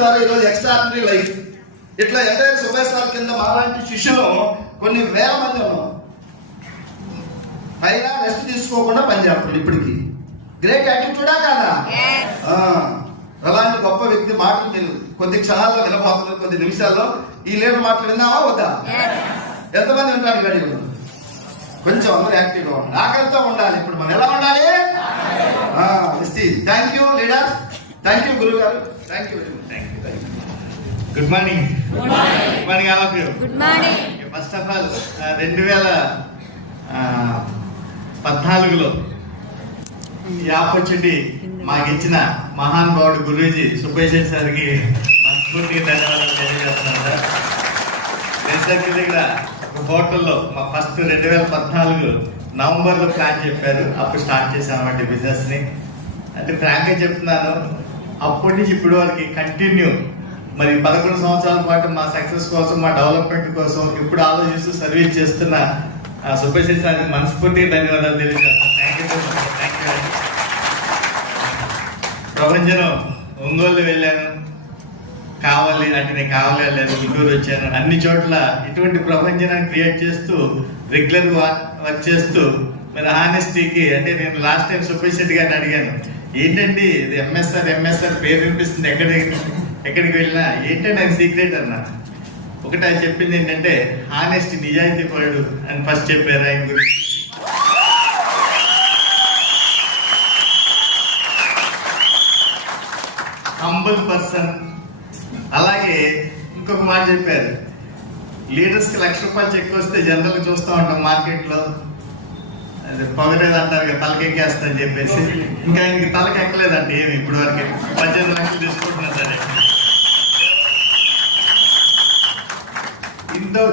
ద్వారా ఈరోజు extraordinary life ఇట్లా ఎంటైర్ సుభాష్ సార్ కింద మాలాంటి శిష్యులు కొన్ని వేల మంది ఉన్నాం. పైగా రెస్ట్ తీసుకోకుండా పనిచేస్తారు. ఇప్పటికి గ్రేట్ యాటిట్యూడా కాదా? అలాంటి గొప్ప వ్యక్తి మాటలు మీరు కొద్ది క్షణాల్లో వినబోతున్నారు. కొద్ది నిమిషాల్లో ఈ లీడర్ మాటలు విన్నావా వద్దా? ఎంతమంది ఉంటారు గడిలో? కొంచెం అందరూ యాక్టివ్గా ఉండాలి, ఆకలితో ఉండాలి. ఇప్పుడు మనం ఎలా ఉండాలి? Thank you leader, thank you గురువు గారు, thank you very much. Good morning. Good morning all of you. Good morning. First of all 2014లో ఈ ఆపర్చునిటీ మాకు ఇచ్చిన మహానుభావుడు గురూజీ సుబ్బయ్య సార్కి మనస్ఫూర్తిగా ధన్యవాదాలు తెలియజేస్తున్నాను సార్. రెసిడెన్సీ దగ్గర ఒక హోటల్లో మా ఫస్ట్ 2014 నవంబర్లో ప్లాన్ చెప్పారు. అప్పుడు స్టార్ట్ చేసామంటే బిజినెస్ ని. అంటే ఫ్రాంక్ గా చెప్తున్నాను, అప్పటి నుంచి ఇప్పటి వరకు కంటిన్యూ మరి 11 సంవత్సరాల పాటు మా సక్సెస్ కోసం, మా డెవలప్మెంట్ కోసం ఇప్పుడు ఆలోచిస్తూ సర్వీస్ చేస్తున్న సుబ్బయ్య సార్కి మనస్ఫూర్తిగా ధన్యవాదాలు తెలియజేస్తాను. Thank you so much. Thank you. ప్రభంజనం ఒంగోలు వెళ్ళాను, కావాలి అంటే నేను కావాలి వెళ్ళలేదు, గుంటూరు వచ్చాను. అన్ని చోట్ల ఇటువంటి ప్రభంజనాన్ని క్రియేట్ చేస్తూ రెగ్యులర్ వర్క్ చేస్తూ మరి హానెస్టీకి అంటే నేను లాస్ట్ టైం సుబ్బయ్య శెట్టి గారిని అడిగాను, ఏంటండి ఇది ఎంఎస్ఆర్ పేరు వినిపిస్తుంది, ఎక్కడికి వెళ్ళినా ఏంటంటే ఆయన సీక్రెట్ అన్నా. ఒకటి ఆయన చెప్పింది ఏంటంటే హానెస్టీ, నిజాయితీ పరుడు అని ఫస్ట్ చెప్పారు ఆయన గురించి. Humble person. అలాగే ఇంకొక మాట చెప్పారు, లీడర్స్ కి ₹1,00,000 చెక్ వస్తే జనరల్ చూస్తూ ఉంటాం మార్కెట్ లో, పొగలేదు అంటారు కదా, తలకెక్కేస్తా అని చెప్పేసి. ఇంకా ఆయనకి తలకెక్కలేదంటే ఏమి ఇప్పుడు వరకు 18 లక్షలు తీసుకుంటున్నా సరే.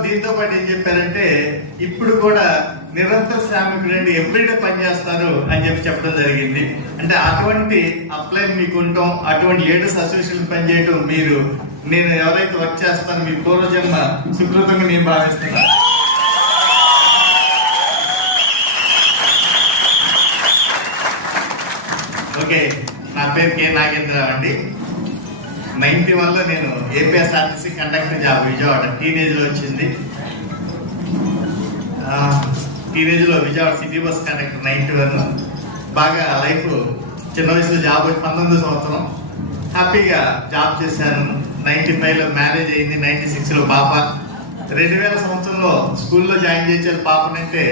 దీంతో పాటు ఏం చెప్పారంటే ఇప్పుడు కూడా నిరంతర శ్రామికులండి, ఎవ్రీడే పని చేస్తారు అని చెప్పడం జరిగింది. అంటే అటువంటి అప్లై మీకు ఉంటాం, అటువంటి లీడర్స్ అసోసియేషన్ పనిచేయటం మీరు, నేను ఎవరైతే వర్క్ చేస్తానో మీ పూర్వజన్మ సుకృతంగా నేను భావిస్తున్నా. ఓకే, నా పేరు కె నాగేంద్రరావు అండి. 91లో నేను APSRTC conductor job Vijayawada teenage లో వచ్చింది. టీనేజ్ లో విజయవాడ సిటీ బస్ కండక్టర్ 91. బాగా లైఫ్ చిన్న వయసులో జాబ్ వచ్చి 19వ సంవత్సరం హ్యాపీగా జాబ్ చేశాను. 95లో మ్యారేజ్ అయింది. 96లో పాప. 2000 సంవత్సరంలో స్కూల్లో జాయిన్ చేశారు పాపనంటే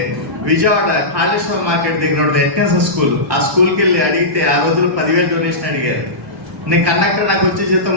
విజయవాడ కాళేశ్వరం మార్కెట్ దగ్గర ఉండే ఎన్ఎస్ఎస్ స్కూల్. ఆ స్కూల్కి వెళ్ళి అడిగితే ఆ రోజులు 10,000 డొనేషన్ అడిగారు. నేను కండక్టర్, నాకు వచ్చే జీతం